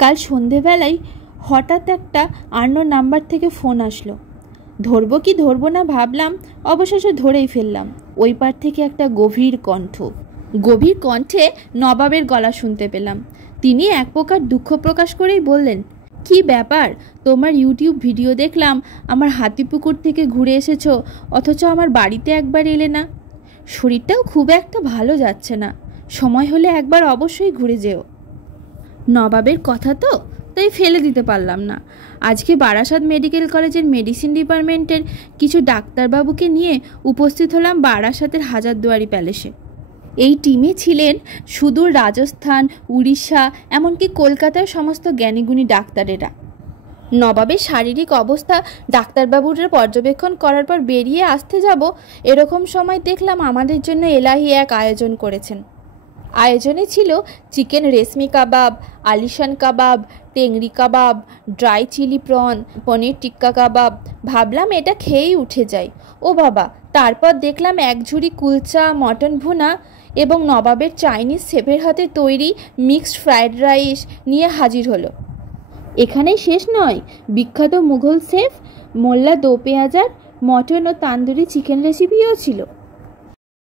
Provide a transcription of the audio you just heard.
কাল সন্ধেবেলায় হঠাৎ একটা আননোন নাম্বার থেকে ফোন আসলো। ধরবো কি ধরবো না ভাবলাম, অবশেষে ধরেই ফেললাম। ওই পার থেকে একটা গভীর কণ্ঠে নবাবের গলা শুনতে পেলাম। তিনি এক প্রকার দুঃখ প্রকাশ করেই বললেন, কি ব্যাপার, তোমার ইউটিউব ভিডিও দেখলাম, আমার হাতিপুকুর থেকে ঘুরে এসেছো, অথচ আমার বাড়িতে একবার এলে না। শরীরটাও খুব একটা ভালো যাচ্ছে না, সময় হলে একবার অবশ্যই ঘুরে যেও। নবাবের কথা তো, তাই ফেলে দিতে পারলাম না। আজকে বারাসাত মেডিকেল কলেজের মেডিসিন ডিপার্টমেন্টের কিছু ডাক্তারবাবুকে নিয়ে উপস্থিত হলাম বারাসাতের হাজারদুয়ারি প্যালেসে। এই টিমে ছিলেন সুদূর রাজস্থান, উড়িষ্যা, এমনকি কলকাতার সমস্ত জ্ঞানীগুণী ডাক্তারেরা। নবাবের শারীরিক অবস্থা ডাক্তারবাবুরা পর্যবেক্ষণ করার পর বেরিয়ে আসতে যাব, এরকম সময় দেখলাম আমাদের জন্য এলাহি এক আয়োজন করেছেন। আয়োজনে ছিল চিকেন রেশমি কাবাব, আলিশান কাবাব, টেংরি কাবাব, dry chilli prawn, paneer tikka কাবাব। ভাবলাম এটা খেয়েই উঠে যাই। ও বাবা, তারপর দেখলাম এক ঝুড়ি কুলচা, মটন ভুনা এবং নবাবের চাইনিজ শেফের হাতে তৈরি মিক্সড ফ্রায়েড রাইস নিয়ে হাজির হলো। এখানেই শেষ নয়, বিখ্যাত মুঘল শেফ মোল্লা দো পেঁয়াজার মটন ও তান্দুরি চিকেন রেসিপিও ছিল।